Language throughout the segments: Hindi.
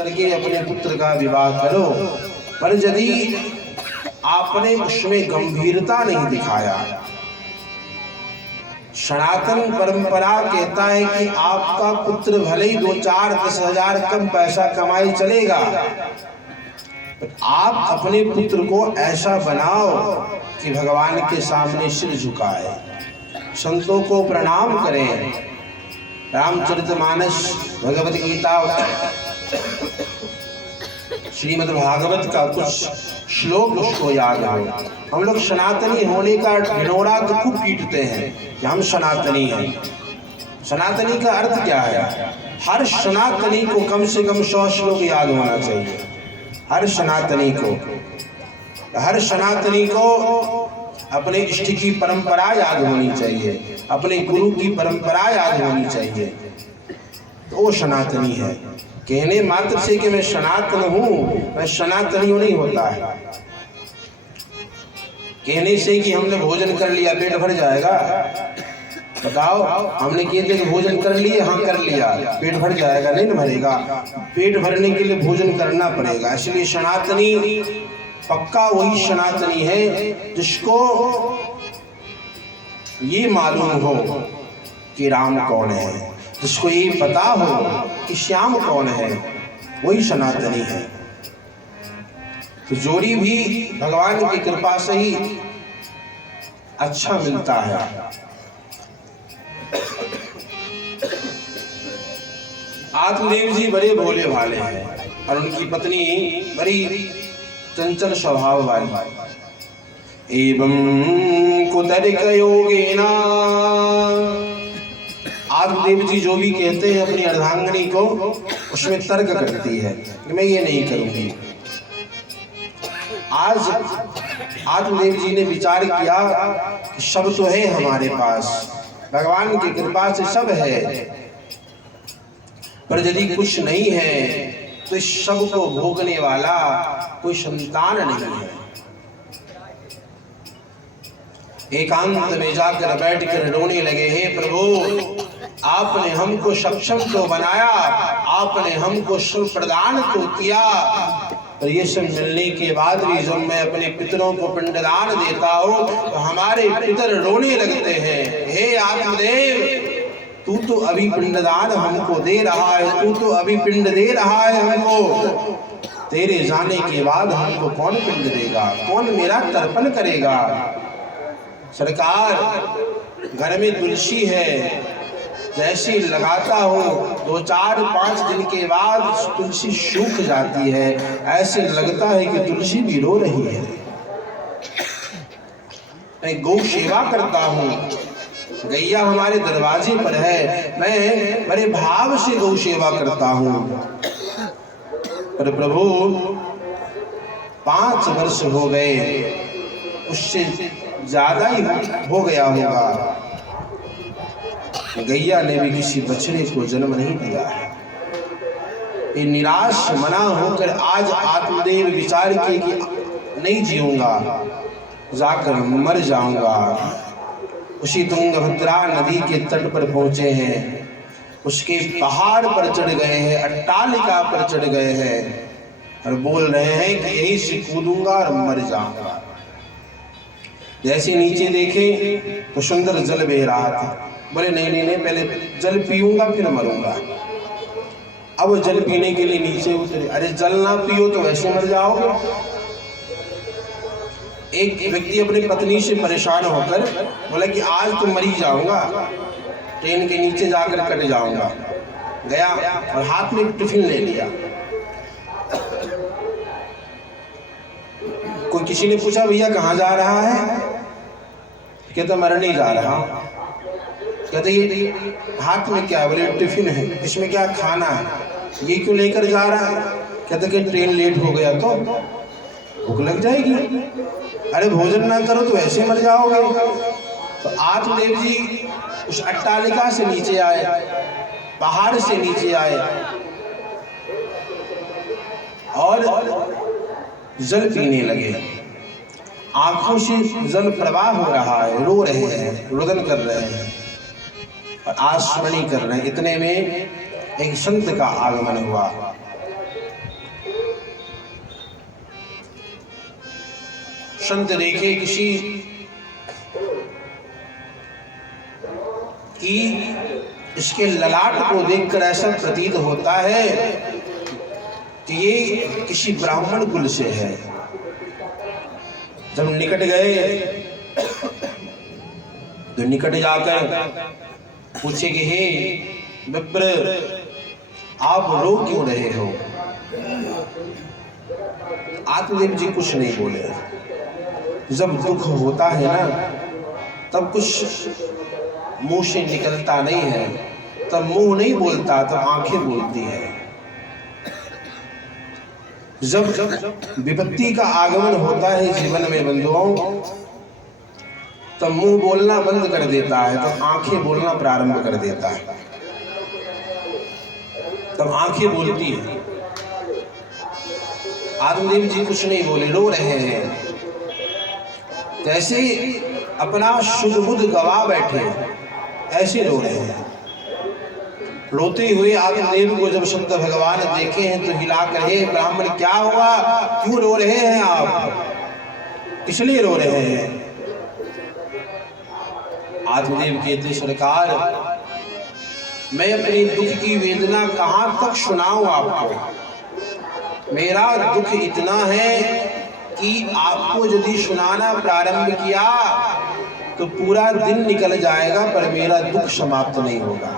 करके अपने पुत्र का विवाह करो, पर यदि आपने उसमें गंभीरता नहीं दिखाया। सनातन परंपरा कहता है कि आपका पुत्र भले ही 2-4-10,000 कम पैसा कमाए चलेगा, आप अपने पुत्र को ऐसा बनाओ कि भगवान के सामने सिर झुकाए, संतों को प्रणाम करें। रामचरितमानस, भगवत गीता, श्रीमद् भागवत का कुछ श्लोक उसको याद हो। हम लोग सनातनी होने का ढिंढोरा तो खूब पीटते हैं कि हम सनातनी हैं। सनातनी का अर्थ क्या है? हर सनातनी को कम से कम 100 श्लोक याद होना चाहिए। हर सनातनी को अपने इष्ट की परंपरा याद होनी चाहिए, अपने गुरु की परंपरा याद होनी चाहिए, तो वो सनातनी है। कहने मात्र से कि मैं सनातन हूँ, मैं सनातनी नहीं होता है। कहने से कि हमने भोजन कर लिया पेट भर जाएगा, बताओ, हमने किए थे कि भोजन कर लिए, हाँ कर लिया, पेट भर जाएगा? नहीं न भरेगा। पेट भरने के लिए भोजन करना पड़ेगा। इसलिए सनातनी पक्का वही सनातनी है जिसको ये मालूम हो कि राम कौन है, जिसको ये पता हो कि श्याम कौन है, वही सनातनी है। तो जोड़ी भी भगवान की कृपा से ही अच्छा मिलता है। आत्मदेव जी बड़े भोले भाले हैं और उनकी पत्नी बड़ी चंचल स्वभाव वाली। एवं कुतर्क योगेना, आत्मदेव जी जो भी कहते हैं अपनी अर्धांगिनी को, उसमें तर्क करती है कि मैं ये नहीं करूंगी। आज आत्मदेव जी ने विचार किया कि सब तो है हमारे पास, भगवान की कृपा से सब है, पर यदि कुछ नहीं है तो इस सब को भोगने वाला कोई संतान नहीं है। एकांत में जाकर बैठकर रोने लगे, हे प्रभु, आपने हमको सक्षम तो बनाया, आपने हमको सुख प्रदान तो किया, पर ये सब मिलने के बाद भी जब मैं अपने पितरों को पिंडदान देता हूँ तो हमारे पितर रोने लगते हैं। हे आत्मदेव, तू तो अभी पिंडदान हमको दे रहा है, तू तो अभी पिंड दे रहा है हमको, तेरे जाने के बाद हमको कौन पिंड देगा, कौन मेरा तर्पण करेगा? सरकार, घर में तुलसी है, जैसी लगाता हो 2-4-5 दिन के बाद तुलसी सूख जाती है, ऐसे लगता है कि तुलसी भी रो रही है। मैं गौ सेवा करता हूँ, गैया हमारे दरवाजे पर है, मैं बड़े भाव से गौ सेवा करता हूँ, पर प्रभु 5 वर्ष हो गए, उससे ज्यादा ही हो गया होगा, गैया ने भी किसी बछड़े को जन्म नहीं दिया है। ये निराश मना होकर आज आत्मदेव विचार किए कि नहीं जीऊंगा, जाकर मर जाऊंगा। उसी तुंगभद्रा नदी के तट पर पहुंचे हैं, उसके पहाड़ पर चढ़ गए हैं, अट्टालिका पर चढ़ गए हैं और बोल रहे हैं कि यहीं से कूदूंगा और मर जाऊंगा। जैसे नीचे देखे तो सुंदर जल बह रहा था, बोले नहीं नहीं नहीं, पहले जल पीऊंगा फिर मरूंगा। अब जल पीने के लिए नीचे उतरे, अरे जल ना पियो तो वैसे मर जाओगे। एक व्यक्ति अपनी पत्नी से परेशान होकर बोला कि आज तो मर ही जाऊंगा, ट्रेन के नीचे जाकर कट जाऊंगा। गया और हाथ में एक टिफिन ले लिया। कोई किसी ने पूछा भैया कहाँ जा रहा है? कहता मरने जा रहा। कहते ये हाथ में क्या? बोले टिफिन है, इसमें क्या खाना है, ये क्यों लेकर जा रहा है? कहते कि ट्रेन लेट हो गया तो भूख लग जाएगी। अरे भोजन ना करो तो ऐसे मर जाओगे। तो आत्मदेव जी उस अट्टालिका से नीचे आए, पहाड़ से नीचे आए और जल पीने लगे। आंखों से जल प्रवाह हो रहा है, रो रहे हैं, रुदन कर रहे हैं और आस्मनी कर रहे हैं। इतने में एक संत का आगमन हुआ। संत देखे किसी कि इसके ललाट को देखकर ऐसा प्रतीत होता है कि ये किसी ब्राह्मण कुल से है। जब निकट गए तो निकट जाकर पूछे कि हे विप्र, आप रो क्यों रहे हो? आत्मदेव जी कुछ नहीं बोले। जब दुख होता है ना, तब कुछ मुंह से निकलता नहीं है, तब मुंह नहीं बोलता, तब आंखें बोलती है। जब विपत्ति का आगमन होता है जीवन में बंधुओं, तब मुंह बोलना बंद कर देता है, तब आंखें बोलना प्रारंभ कर देता है, तब आंखें बोलती है। आत्मदेव जी कुछ नहीं बोले, रो रहे हैं, जैसे अपना शुद्ध बुद्ध गवा बैठे, ऐसे रो रहे हैं। रोते हुए आत्मदेव को जब संत भगवान देखे हैं तो हिला कर, हे ब्राह्मण क्या हुआ, क्यों रो रहे हैं आप, इसलिए रो रहे हैं? आत्मदेव कहते, सरकार मैं अपनी दुख की वेदना कहाँ तक सुनाऊं आपको। मेरा दुख इतना है कि आपको यदि सुनाना प्रारंभ किया तो पूरा दिन निकल जाएगा, पर मेरा दुख समाप्त नहीं होगा,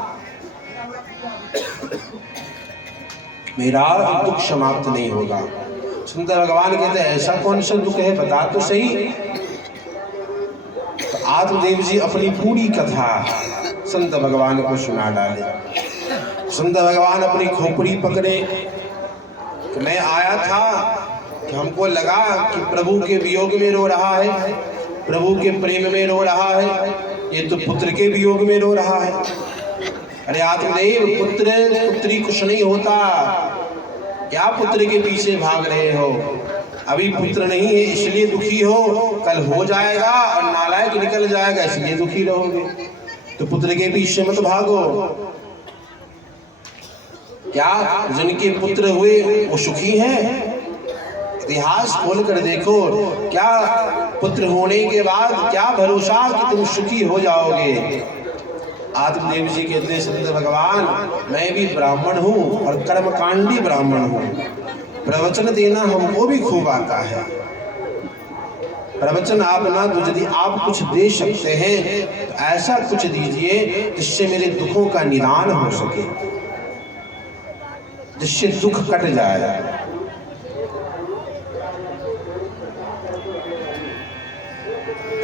मेरा दुख समाप्त नहीं होगा। संत भगवान कहते हैं, ऐसा कौन सा दुख है, बता तो सही। तो आत्मदेव जी अपनी पूरी कथा संत भगवान को सुना डाले। संत भगवान अपनी खोपड़ी पकड़े कि मैं आया था कि हमको लगा कि प्रभु के वियोग में रो रहा है, प्रभु के प्रेम में रो रहा है, ये तो पुत्र के वियोग में रो रहा है। अरे आत्मदेव, पुत्र पुत्री कुछ नहीं होता, क्या पुत्र के पीछे भाग रहे हो? अभी पुत्र नहीं है इसलिए दुखी हो, कल हो जाएगा और नालायक निकल जाएगा इसलिए दुखी रहोगे। तो पुत्र के पीछे मत भागो। क्या जिनके पुत्र हुए वो सुखी हैं? इतिहास खोल कर देखो, क्या पुत्र होने के बाद क्या भरोसा कि तुम सुखी हो जाओगे? आत्मदेव जी कहते हैं, संत भगवान मैं भी ब्राह्मण हूँ और कर्मकांडी ब्राह्मण हूँ, प्रवचन देना हमको भी खूब आता है। प्रवचन आप ना तो यदि आप कुछ दे सकते हैं तो ऐसा कुछ दीजिए जिससे मेरे दुखों का निदान हो सके, जिससे दुख कट जाए।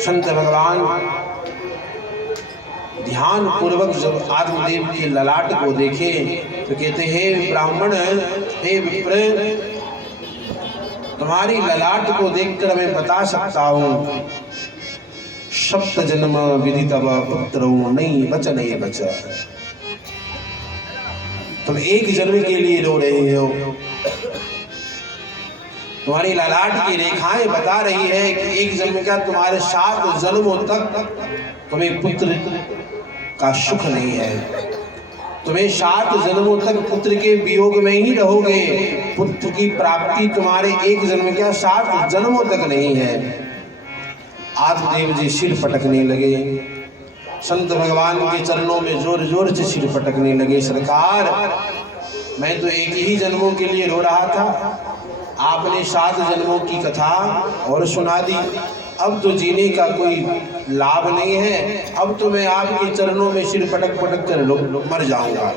संत भगवान ध्यान पूर्वक जब आत्मदेव के ललाट को देखे तो कहते, हे ब्राह्मण, हे विप्र, तुम्हारी ललाट को देखकर मैं बता सकता हूँ, सप्त जन्म विधि तब पुत्रो नहीं बच नहीं बचा। तुम एक जन्म के लिए रो रहे हो, तुम्हारी ललाट की रेखाएं बता रही है कि एक जन्म का तुम्हारे 7 जन्मों तक तुम्हें पुत्र का सुख नहीं है, तुम्हें 7 जन्मों तक पुत्र के वियोग में ही रहोगे, पुत्र की प्राप्ति तुम्हारे एक जन्म का 7 जन्मों तक नहीं है। आत्मदेव जी सिर पटकने लगे, संत भगवान के चरणों में जोर जोर से सिर पटकने लगे। सरकार मैं तो एक ही जन्मों के लिए रो रहा था, आपने 7 जन्मों की कथा और सुना दी, अब तो जीने का कोई लाभ नहीं है, अब तो मैं आपके चरणों में सिर पटक पटक कर मर जाऊंगा।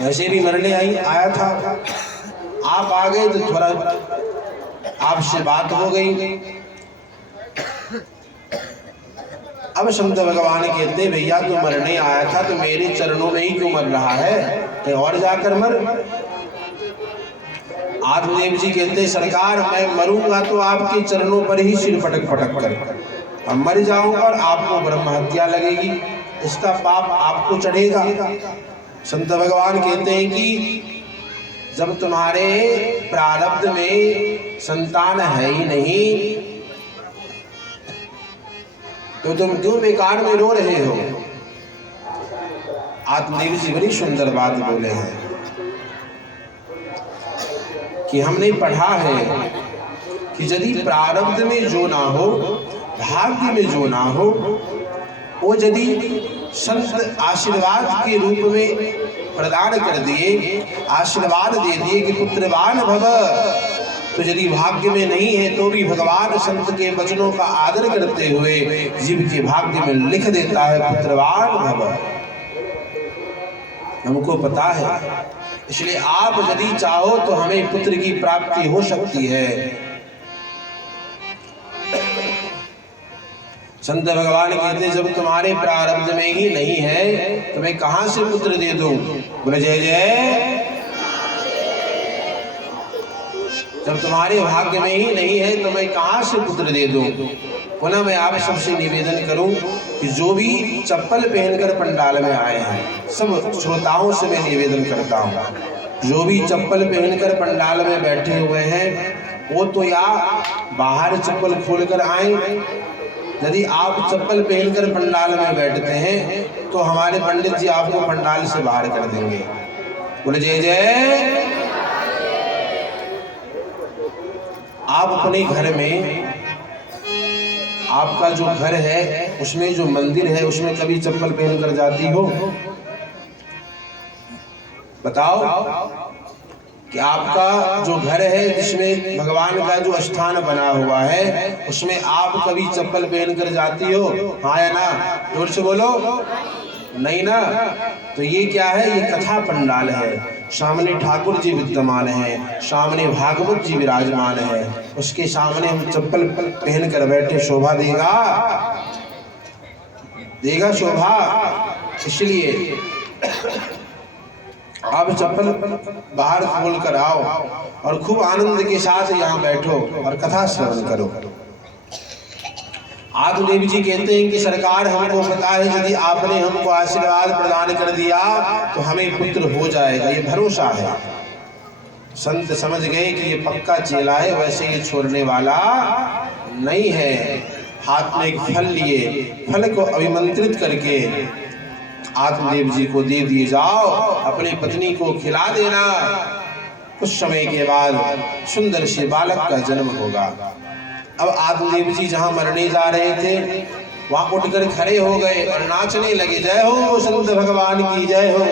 वैसे भी मरने आया था, आप आ गए तो थोड़ा आपसे बात हो गई। अब संत भगवान कहते, भैया तू मरने आया था तो मेरे चरणों में ही क्यों मर रहा है, कहीं और जाकर मर। आत्मदेव जी कहते, सरकार मैं मरूंगा तो आपके चरणों पर ही सिर पटक पटक कर मर जाऊंगा और आपको ब्रह्म हत्या लगेगी, इसका पाप आपको चढ़ेगा। संत भगवान कहते हैं कि जब तुम्हारे प्रारब्ध में संतान है ही नहीं तो तुम क्यों बेकार में रो रहे हो। आत्मदेव जी बड़ी सुंदर बात बोले हैं कि हमने पढ़ा है कि यदि प्रारब्ध में जो ना हो, भाग्य में जो ना हो, वो यदि संत आशीर्वाद के रूप में प्रदान कर दिए, आशीर्वाद दे दिए कि पुत्रवान भव, तो यदि भाग्य में नहीं है तो भी भगवान संत के वचनों का आदर करते हुए जीव के भाग्य में लिख देता है पुत्रवान भव। हमको पता है, इसलिए आप यदि चाहो तो हमें पुत्र की प्राप्ति हो सकती है। संत भगवान कहते जब तुम्हारे प्रारब्ध में ही नहीं है तो मैं कहां से पुत्र दे दूं? बोले जय जय। जब तुम्हारे भाग्य में ही नहीं है तो मैं कहां से पुत्र दे दूं? पुनः मैं आप सबसे निवेदन करूं कि जो भी चप्पल पहनकर पंडाल में आए हैं, सब श्रोताओं से मैं निवेदन करता हूं, जो भी चप्पल पहनकर पंडाल में बैठे हुए हैं वो तो या बाहर चप्पल खोलकर आए। यदि आप चप्पल पहनकर पंडाल में बैठते हैं तो हमारे पंडित जी आपको पंडाल से बाहर कर देंगे। बोले जय जय। आप अपने घर में, आपका जो घर है उसमें जो मंदिर है उसमें कभी चप्पल पहनकर जाती हो? बताओ कि आपका जो घर है जिसमें भगवान का जो स्थान बना हुआ है उसमें आप कभी चप्पल पहनकर जाती हो? हाँ या ना? जोर से बोलो। नहीं ना? तो ये क्या है? ये कथा पंडाल है। सामने ठाकुर जी विद्यमान है, सामने भागवत जी विराजमान है, उसके सामने हम चप्पल पहन कर बैठे शोभा देगा? देगा शोभा? इसलिए आप चप्पल बाहर खोल कर आओ और खूब आनंद के साथ यहाँ बैठो और कथा श्रवण करो। आत्मदेव जी कहते हैं कि सरकार हमको पता है यदि आपने हमको आशीर्वाद प्रदान कर दिया तो हमें पुत्र हो जाएगा, ये भरोसा है। संत समझ गए कि ये पक्का चेला है, वैसे ये छोड़ने वाला नहीं है। हाथ में एक फल लिए, फल को अभिमंत्रित करके आत्मदेव जी को दे दिए, जाओ अपनी पत्नी को खिला देना, कुछ समय के बाद सुंदर से बालक का जन्म होगा। अब आत्मदेव जी जहां मरने जा रहे थे वहां उठकर खड़े हो गए और नाचने लगे, जय हो संत भगवान की जय हो।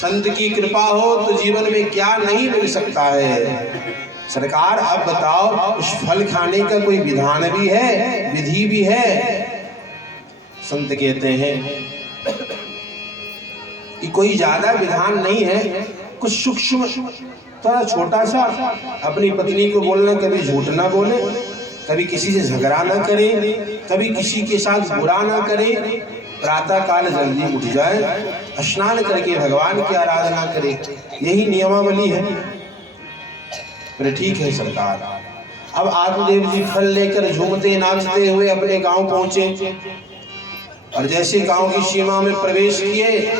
संत की कृपा हो तो जीवन में क्या नहीं मिल सकता है। सरकार अब बताओ, उस फल खाने का कोई विधान भी है, विधि भी है? संत कहते हैं कि कोई ज्यादा विधान नहीं है, कुछ सूक्ष्म थोड़ा छोटा सा। अपनी पत्नी को बोलना, कभी झूठ ना बोले, कभी किसी से झगड़ा ना करे, कभी किसी के साथ बुरा ना करे, प्रातः काल जल्दी उठ जाए, स्नान करके भगवान की आराधना करे, यही नियमावली है। बोले ठीक है सरकार। अब आत्मदेव जी फल लेकर झूमते नाचते हुए अपने गांव पहुंचे और जैसे गांव की सीमा में प्रवेश किए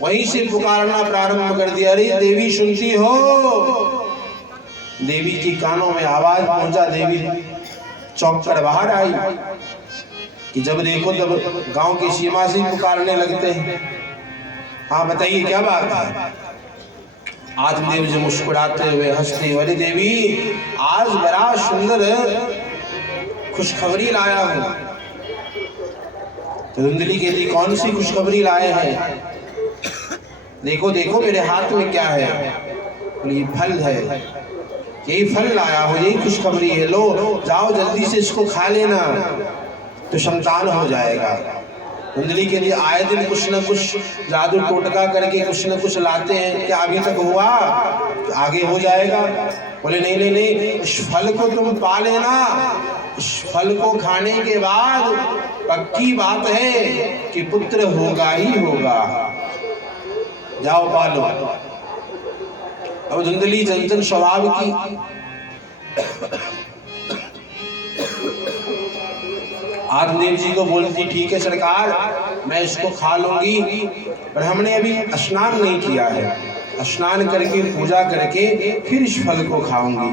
वहीं से पुकारना प्रारंभ कर दिया, अरे देवी सुनती हो? देवी की कानों में आवाज पहुंचा, देवी चौंक कर बाहर आई कि जब देखो तब गांव की सीमा से पुकारने लगते हैं। हाँ बताइए क्या बात है? आत्मदेव जी मुस्कुराते हुए हंसते, अरे देवी आज बड़ा सुंदर खुशखबरी लाया हूं। तो धुंधली कहती, कौन सी खुशखबरी लाए हैं? देखो देखो मेरे हाथ में क्या है? ये फल है, यही फल लाया हो, यही खुशखबरी है, लो जाओ जल्दी से इसको खा लेना तो संतान हो जाएगा। धुंधली के लिए आए दिन कुछ न कुछ जादू टोटका करके कुछ न कुछ लाते हैं, क्या अभी तक हुआ? तो आगे हो जाएगा। बोले नहीं नहीं नहीं, उस फल को तुम पा लेना, उस फल को खाने के बाद पक्की बात है कि पुत्र होगा ही होगा, जाओ पालो। अब धुंधली चंचल स्वभाव की आत्मदेव जी को बोलती, ठीक है सरकार मैं इसको खा लूंगी, पर हमने अभी स्नान नहीं किया है, स्नान करके पूजा करके फिर इस फल को खाऊंगी।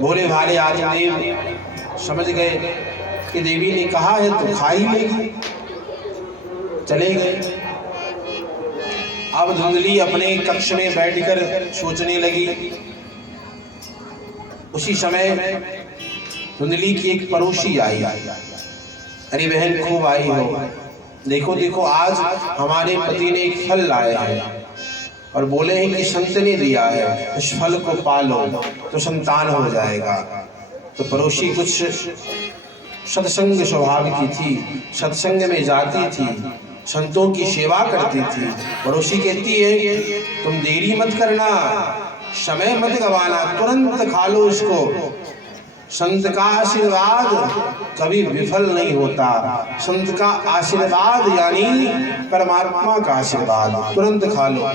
भोले भाले आत्मदेव समझ गए कि देवी ने कहा है तो खा ही लेगी, चले गए। अब धुंधली अपने कक्ष में बैठकर सोचने लगी। उसी समय धुंधली की एक पड़ोसी आई। अरे बहन खूब आई हो, देखो देखो आज हमारे पति ने एक फल लाया है और बोले हैं कि संत ने दिया है, इस फल को पालो तो संतान हो जाएगा। तो पड़ोसी कुछ सत्संग स्वभाव की थी, सत्संग में जाती थी, संतों की सेवा करती थी। पड़ोसी कहती है तुम देरी मत करना, समय मत गवाना, तुरंत खा लो इसको। संत का आशीर्वाद कभी विफल नहीं होता। संत का आशीर्वाद यानी परमात्मा का आशीर्वाद, तुरंत खा लो।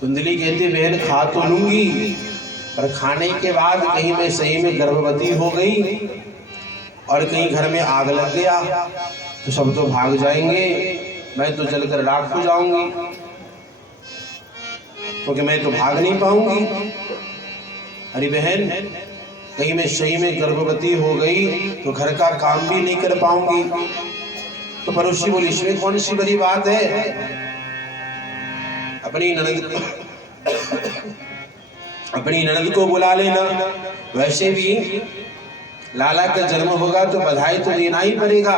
धुंधली कहती बहन खा तो लूंगी, पर खाने के बाद कहीं मैं सही में गर्भवती हो गई और कहीं घर में आग लग गया तो सब तो भाग जाएंगे, मैं तो जलकर राख हो जाऊंगी, क्योंकि मैं तो भाग नहीं पाऊंगी। अरे बहन कहीं मैं सही में गर्भवती हो गई तो घर का काम भी नहीं कर पाऊंगी। तो पड़ोसी बोली इसमें कौन सी बड़ी बात है, अपनी ननद को बुला लेना, वैसे भी लाला का जन्म होगा तो बधाई तो देना ही पड़ेगा,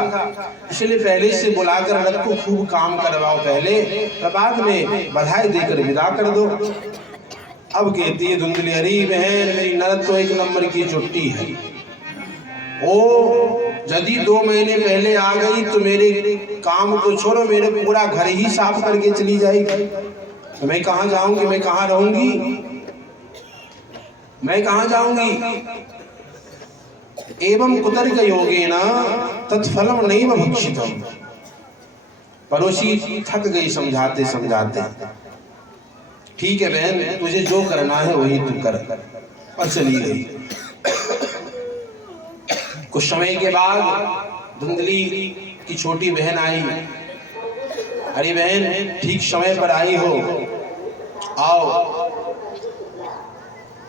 इसलिए पहले से बुलाकर रखो, खूब काम करवाओ पहले, तो बाद में बधाई देकर विदा कर दो। अब कहती है धुंधली अरे बहन मेरी ननद तो एक नंबर की चुट्टी है, ओ यदि 2 महीने पहले आ गई तो मेरे काम को छोड़ो, मेरे पूरा घर ही साफ करके चली जाएगी। तो मैं कहाँ जाऊंगी, मैं कहाँ रहूंगी, मैं कहाँ जाऊंगी। एवं कुतर्क योगेन तत्फलम नैव भक्षितम्। पड़ोसी थक गई समझाते समझाते। ठीक है बहन तुझे जो करना है वही तू कर, और चली गई। कुछ समय के बाद धुंधली की छोटी बहन आई। अरे बहन ठीक समय पर आई हो, आओ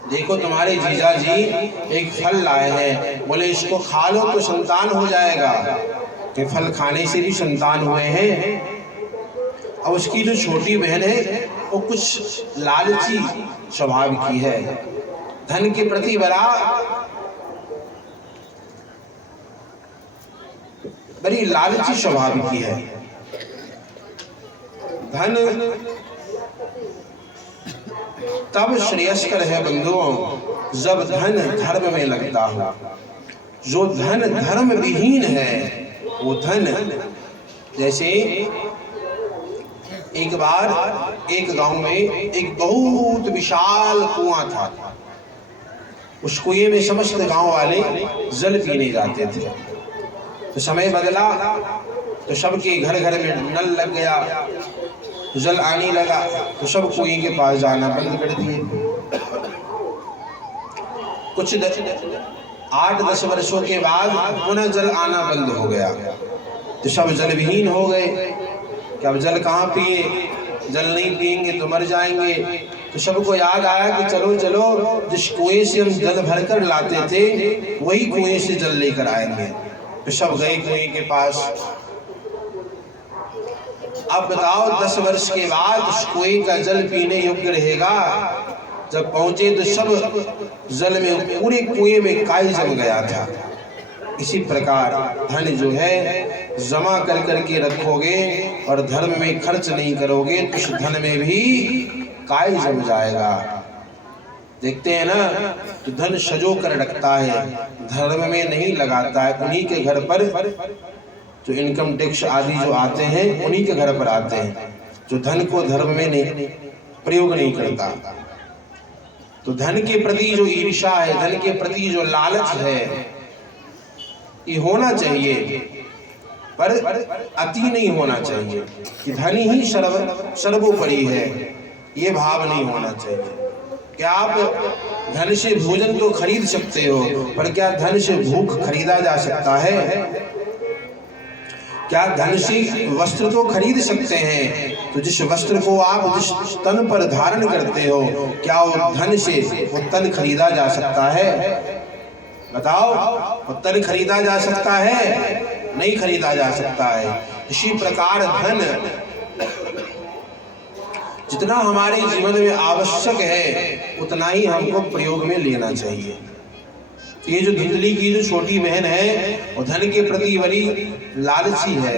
देखो तुम्हारे जीजा जी एक फल लाए हैं, बोले इसको खा लो तो संतान हो जाएगा। कि फल खाने से भी संतान हुए हैं। अब उसकी जो छोटी बहन है वो कुछ लालची स्वभाव की है, धन के प्रति बड़ी लालची स्वभाव की है। धन तब श्रेयस्कर है बंधुओं जब धन धर्म में लगता हो। जो धन धर्म विहीन है वो धन, जैसे एक बार एक गांव में एक बहुत विशाल कुआं था। उस कुएं में समस्त गांव वाले जल पीने जाते थे। तो समय बदला तो सबके घर घर में नल लग गया, जल आने लगा, तो सब कुएं के पास जाना बंद कर दिए। कुछ 8-10 वर्षों के बाद पुनः जल आना बंद हो गया, तो सब जल विहीन हो गए कि अब जल कहाँ पिए, जल नहीं पिएंगे तो मर जाएंगे। तो सबको याद आया कि चलो चलो जिस कुएं से हम जल भरकर लाते थे वही कुएं से जल लेकर आएंगे। तो सब गए कुएं के पास। अब बताओ 10 वर्ष के बाद उस कुएं का जल पीने योग्य रहेगा। जब पहुंचे तो सब जल में पूरे कुएं में काई जम गया था। इसी प्रकार धन जो है जमा कर करके रखोगे और धर्म में खर्च नहीं करोगे तो उस धन में भी काई जम जाएगा। देखते हैं ना, तो धन सजो कर रखता है, धर्म में नहीं लगाता है। उन्हीं के घर पर जो इनकम टैक्स आदि जो आते हैं उन्हीं के घर पर आते हैं, जो धन को धर्म में नहीं प्रयोग नहीं करता। तो धन के प्रति जो ईर्ष्या है, धन के प्रति जो लालच है, ये होना चाहिए पर अति नहीं होना चाहिए कि धन ही सर्वोपरि है, ये भाव नहीं होना चाहिए। क्या आप धन से भोजन तो खरीद सकते हो, पर क्या धन से भूख खरीदा जा सकता है? क्या धन से वस्त्र तो खरीद सकते हैं, तो जिस वस्त्र को आप जिस तन पर धारण करते हो क्या वो धन से वो तन खरीदा जा सकता है? बताओ, वो तन खरीदा जा सकता है? नहीं खरीदा जा सकता है। इसी प्रकार धन जितना हमारे जीवन में आवश्यक है उतना ही हमको प्रयोग में लेना चाहिए। ये जो धुंधली की जो छोटी बहन है वो धन के प्रति बड़ी लालची है।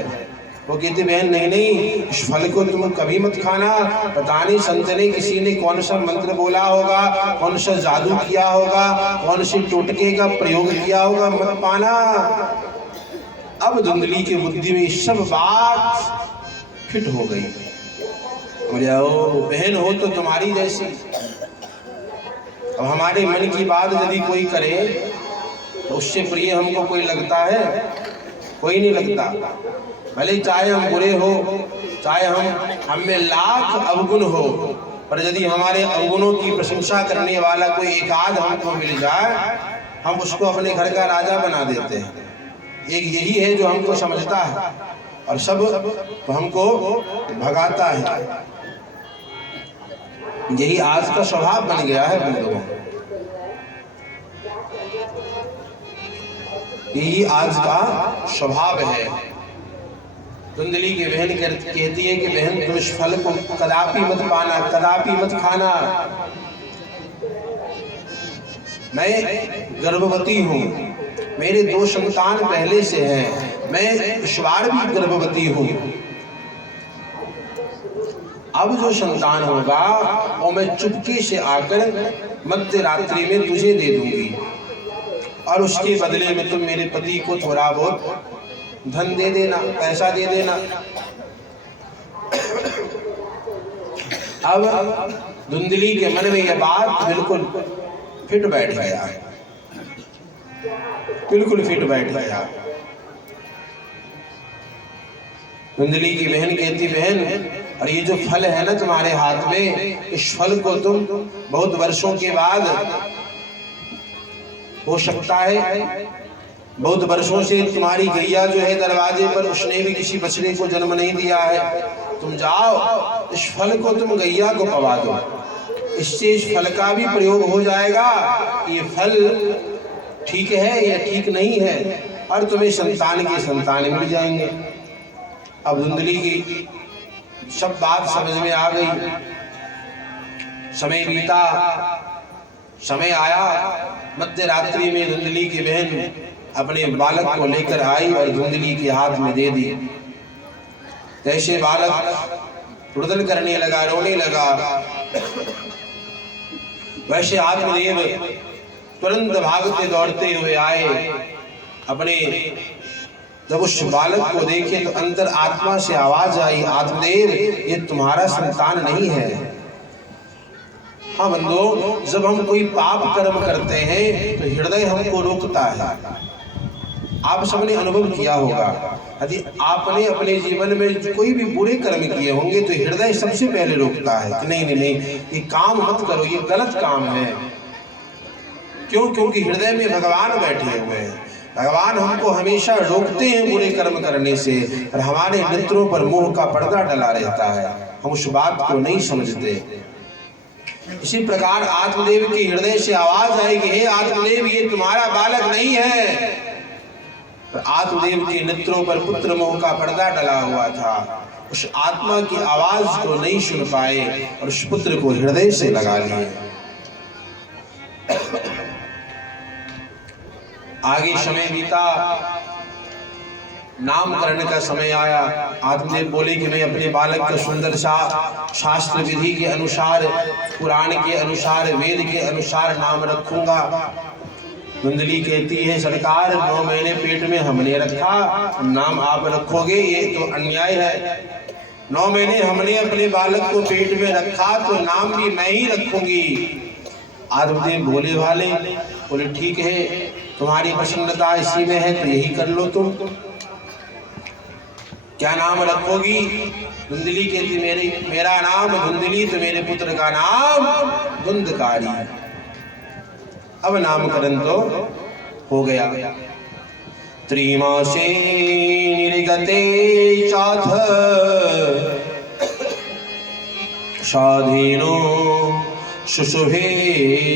वो कहती बहन नहीं नहीं, इस फल को तुम कभी मत खाना। पता नहीं संत ने किसी ने कौन सा मंत्र बोला होगा, कौन सा जादू किया होगा, कौन से टोटके का प्रयोग किया होगा, मत पाना। अब धुंधली की बुद्धि में सब बात फिट हो गई। बोले ओ बहन हो तो तुम्हारी जैसी। अब हमारे मन की बात यदि कोई करे तो उससे प्रिय हमको कोई लगता है? कोई नहीं लगता। भले चाहे हम बुरे हो, चाहे हम में लाख अवगुण हो, पर यदि हमारे अवगुणों की प्रशंसा करने वाला कोई एकाध हमको मिल जाए, हम उसको अपने घर का राजा बना देते हैं। एक यही है जो हमको समझता है और सब तो हमको भगाता है। यही आज का स्वभाव बन गया है बंधुओं। यही आज का स्वभाव है। धुंधली की बहन कहती है कि बहन तुम इस फल को कदापि मत पाना, कदापि मत खाना। मैं गर्भवती हूँ, मेरे 2 संतान पहले से हैं, मैं इस बार भी गर्भवती हूँ। अब जो संतान होगा वो मैं चुपके से आकर मध्य रात्रि में तुझे दे दूंगी और उसके बदले में तुम मेरे पति को थोड़ा बहुत धन दे देना, पैसा दे देना। अब धुंधली के मन में यह बात बिल्कुल फिट बैठ गया, बिल्कुल फिट बैठ गया। धुंधली की बहन कहती बहन और ये जो फल है ना तुम्हारे हाथ में, इस फल को तुम बहुत वर्षों के बाद, हो सकता है बहुत वर्षों से तुम्हारी गैया जो है दरवाजे पर, उसने भी किसी बछड़े को जन्म नहीं दिया है। तुम जाओ इस फल को तुम गैया को पवा दो, इससे इस फल का भी प्रयोग हो जाएगा। ये फल ठीक है या ठीक नहीं है, और तुम्हें संतान के संतान मिल जाएंगे। अब धुंधली की सब बात समझ में आ गई। समय बीता, समय आया, मध्य रात्रि में धुंधली की बहन अपने बालक को लेकर आई और धुंधली के हाथ में दे दी। जैसे बालक रुदन करने लगा, रोने लगा, वैसे आत्मदेव तुरंत भागते दौड़ते हुए आए। अपने जब उस बालक को देखे तो अंतर आत्मा से आवाज आई, आत्मदेव ये तुम्हारा संतान नहीं है। हाँ बंधुओं, जब हम कोई पाप कर्म करते हैं तो हृदय हमको रोकता है। आप सबने अनुभव किया होगा, यदि आपने अपने जीवन में कोई भी बुरे कर्म किए होंगे तो हृदय सबसे पहले रोकता है कि नहीं नहीं नहीं, ये काम मत करो, ये गलत काम है। क्यों? क्योंकि हृदय में भगवान बैठे हुए हैं। भगवान हमको हमेशा रोकते हैं बुरे कर्म करने से, और हमारे नेत्रों पर मोह का पर्दा डला रहता है, हम उस बात को नहीं समझते। इसी प्रकार आत्मदेव के हृदय से आवाज आई कि हे आत्मदेव ये तुम्हारा बालक नहीं है। पर आत्मदेव के नेत्रों पर पुत्र मोह का पर्दा डला हुआ था। उस आत्मा की आवाज को नहीं सुन पाए और उस पुत्र को हृदय से लगा लिए। आगे समय बीता, नामकरण का समय आया। आत्मदेव बोले कि मैं अपने बालक का सुंदर सा शास्त्र विधि के अनुसार, पुराण के अनुसार, वेद के अनुसार नाम रखूंगा। धुंधली कहती है सरकार 9 महीने पेट में हमने रखा, नाम आप रखोगे, ये तो अन्याय है। 9 महीने हमने अपने बालक को पेट में रखा तो नाम भी मैं ही रखूंगी। आत्मदेव भोले भाले बोले ठीक है, तुम्हारी प्रसन्नता इसी में है तो यही कर लो। तुम क्या नाम रखोगी? धुंधली कहती मेरा नाम धुंधली तो मेरे पुत्र का नाम धुंधकारी। अब नामकरण तो हो गया। त्रिमासे निर्गते चाथ साधीनो शुशुभेर्भकं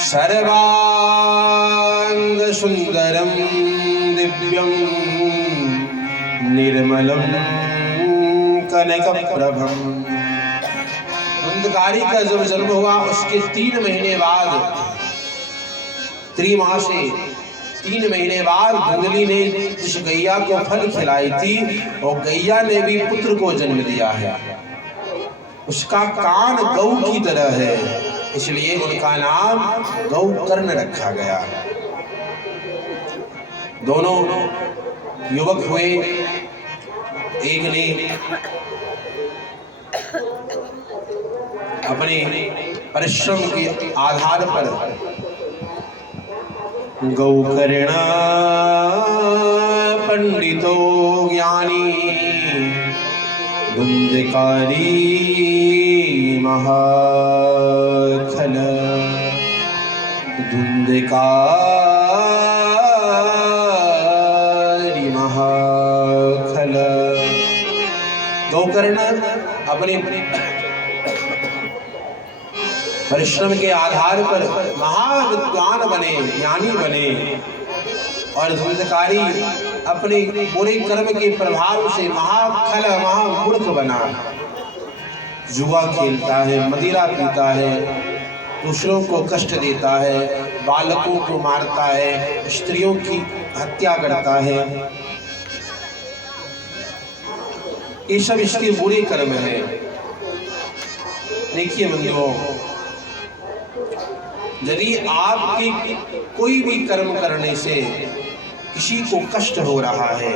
सर्वांग सुंदरम दिव्यं निर्मलं कनक प्रभम। धुंधकारी का जब जन्म हुआ उसके 3 महीने बाद, त्रिमासे 3 महीने बाद धुंधली ने जिस गैया को फल खिलाई थी और गैया ने भी पुत्र को जन्म दिया है। उसका कान गौ की तरह है, इसलिए उनका नाम गौकर्ण रखा गया। दोनों युवक हुए। एक ने अपने परिश्रम के आधार पर गौकर्ण पंडितो ज्ञानी धुंधकारी महाखल। धुंधकारी महाखल। गौकर्ण अपने परिश्रम के आधार पर महाविद्वान बने, ज्ञानी बने, और धुंधकारी अपने बुरे कर्म के प्रभाव से महाखल महामूर्ख बना। जुआ खेलता है, मदिरा पीता है, दूसरों को कष्ट देता है, बालकों को मारता है, स्त्रियों की हत्या करता है। ये सब इसके बुरे कर्म हैं। देखिए बंधुओं, यदि आपके कोई भी कर्म करने से किसी को कष्ट हो रहा है,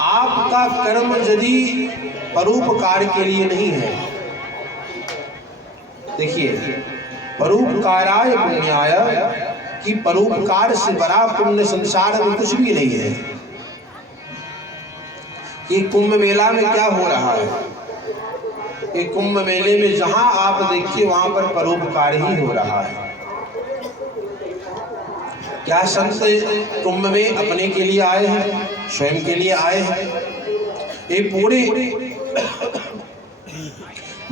आपका कर्म यदि परोपकार के लिए नहीं है, देखिए परोपकाराय पुण्याय कि परोपकार से बड़ा पुण्य संसार में कुछ भी नहीं है। ये कुंभ मेला में क्या हो रहा है? ये कुंभ मेले में जहां आप देखिए वहां पर परोपकार ही हो रहा है। क्या संत कुंभ में अपने के लिए आए हैं, स्वयं के लिए आए हैं? ये पूरे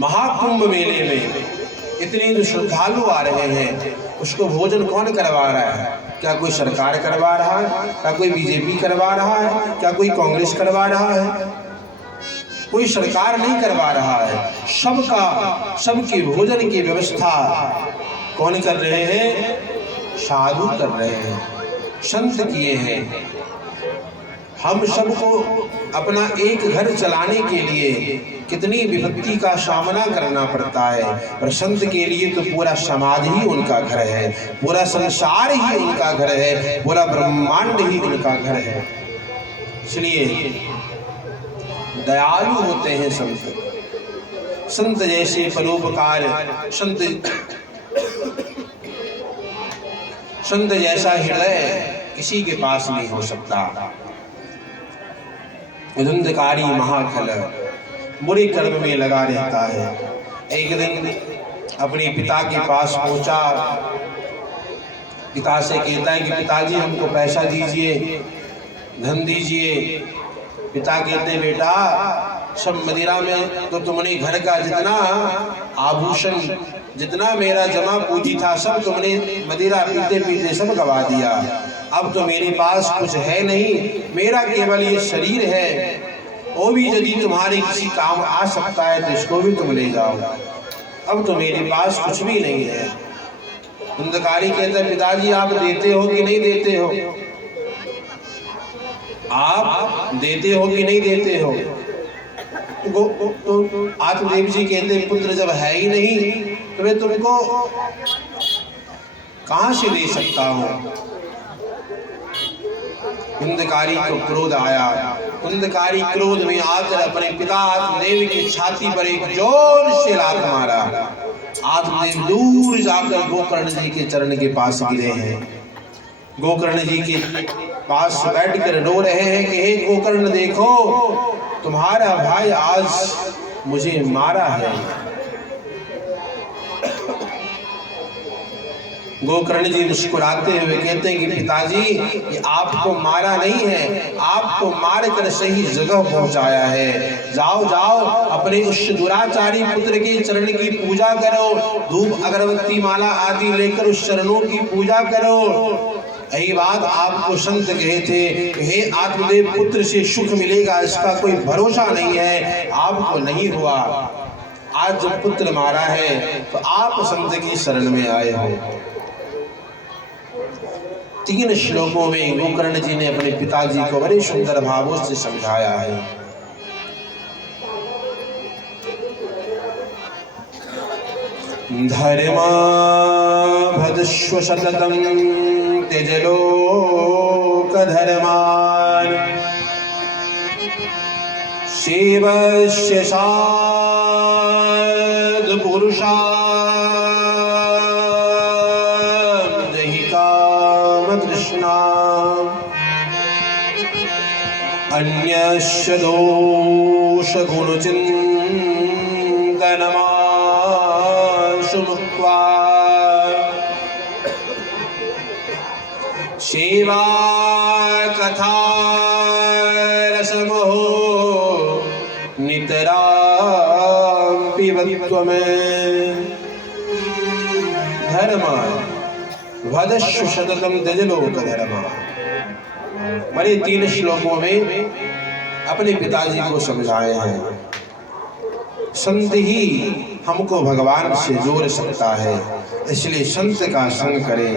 महाकुंभ मेले में इतने जो श्रद्धालु आ रहे हैं, उसको भोजन कौन करवा रहा है? क्या कोई सरकार करवा रहा है? क्या कोई बीजेपी करवा रहा है? क्या कोई कांग्रेस करवा रहा है? कोई सरकार नहीं करवा रहा है। सबके भोजन की व्यवस्था कौन कर रहे हैं? साधु कर रहे हैं, संत किए हैं। हम सबको अपना एक घर चलाने के लिए कितनी विपत्ति का सामना करना पड़ता है, पर संत के लिए तो पूरा समाज ही उनका घर है, पूरा संसार ही उनका घर है, पूरा ब्रह्मांड ही उनका घर है। इसलिए दयालु होते हैं संत। संत जैसे परोपकार, संत जैसा हृदय किसी के पास नहीं हो सकता। धुंधकारी महाखल बुरे कर्म में लगा रहता है। एक दिन अपने पिता के पास पहुंचा, पिता से कहता है कि पिताजी हमको पैसा दीजिए, धन दीजिए। पिता कहते बेटा सब मदिरा में तो तुमने घर का जितना आभूषण, जितना मेरा जमा पूंजी था, सब तुमने मदिरा पीते पीते सब गवा दिया। अब तो मेरे पास कुछ है नहीं, मेरा केवल ये शरीर है, वो भी यदि तुम्हारे किसी काम आ सकता है तो इसको भी तुम ले जाओ। अब तो मेरे पास कुछ भी नहीं है। धुंधकारी कहता है पिताजी आप देते हो कि नहीं देते हो? आप देते हो कि नहीं देते हो? तो आत्मदेव जी कहते पुत्र जब है ही नहीं तो मैं तुमको कहां से दे सकता हूं? धुंधकारी को क्रोध आया। धुंधकारी क्रोध में आकर अपने पिता आत्मदेव की छाती पर एक जोर से लात मारा। आत्मदेव दूर जाकर गोकर्ण जी के चरण के पास गिरे हैं। गोकर्ण जी के पास बैठकर रो रहे हैं कि हे गोकर्ण देखो, तुम्हारा भाई आज मुझे मारा है। गोकर्ण जी मुस्कुराते हुए कहते हैं कि पिताजी ये आपको मारा नहीं है, आपको मार कर सही जगह पहुंचाया है। जाओ जाओ अपने उस दुराचारी पुत्र के चरण की पूजा करो, धूप अगरबत्ती माला आदि लेकर उस चरणों की पूजा करो। यही बात आपको संत कहे थे, हे आत्मदेव पुत्र से सुख मिलेगा इसका कोई भरोसा नहीं है, आपको नहीं हुआ। आज जब पुत्र मारा है तो आप संत की शरण में आए हो। 3 श्लोकों में गोकर्ण जी ने अपने पिताजी को बड़े सुंदर भावों से समझाया है। धर्मा भजस्व सततं त्यजलोक धर्मान शिवस्य साधुपुरुषा जहि कामतृष्णा अन्यस्य दोषगुणचिन्तनमाशु मुक्त्वा सेवा कथा रसमो नितरां पिबत्वमें। धर्म वदस्व सततं त्यजलोक धर्म। बड़े 3 श्लोकों में अपने पिताजी को समझाए हैं। संत ही हमको भगवान से जोड़ सकता है, इसलिए संत का संग करें।